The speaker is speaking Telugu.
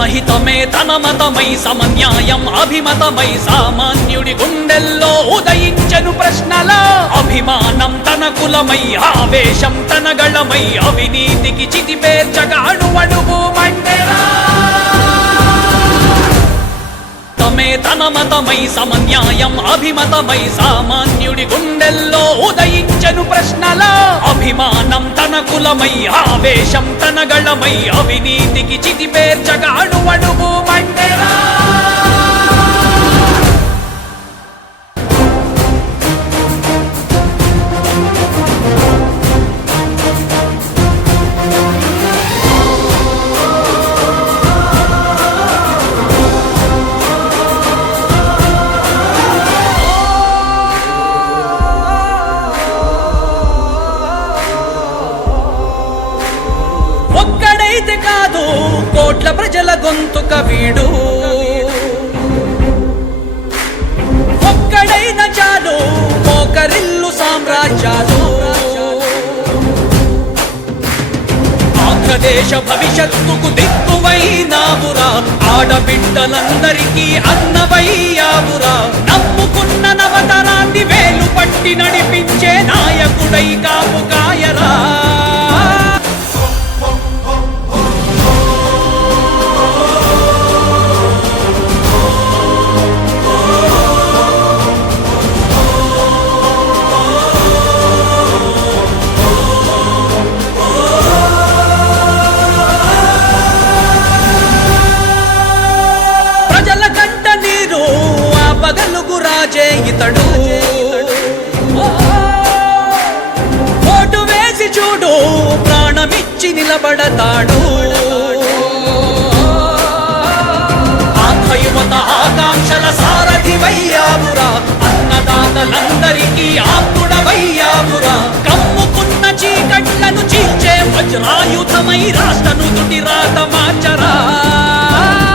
జనహితమే తన మతమై సమన్యాయం అభిమతమై సామాన్యుడి గుండెల్లో ఉదయించెను ప్రశ్నల అభిమానం తన కులమై ఆవేశం తన గళమై అవినీతికి చితిపేర్చగా అణువణువు మండెరా తమే తన మతమై సమన్యాయం అభిమతమై సామాన్యుడి గుండెల్లో ఉదయించెను ప్రశ్నల అభిమానం తన కులమై ఆవేశం తన గళమై అవినీతికి చితిపేర్చగా అణువణువు మండెరా ఒక్కడైతే కాదు కోట్ల ప్రజల గొంతుక వీడు ఒక్కడైన చాలు మోకరిల్లు సామ్రాజ్యాలు ఆంధ్రదేశ భవిష్యత్తుకు దిక్కువైనావురా ఆడబిడ్డలందరికీ అన్నవయ్యావురా నమ్ముకున్న నవతరాన్ని వేలు పట్టి నడిపించే నాయకుడై కాపు కాయరా ఇతడు ఓటు వేసి చూడు ప్రాణమిచ్చి నిలబడతాడు ఆంధ్ర యువత ఆకాంక్షల సారథివయ్యావురా అన్నదాతలందరికీ ఆప్తుడవయ్యావురా కమ్ముకున్న చీకట్లను చీల్చే వజ్రాయుధమై రాష్ట్రను తుటి రాత మార్చరా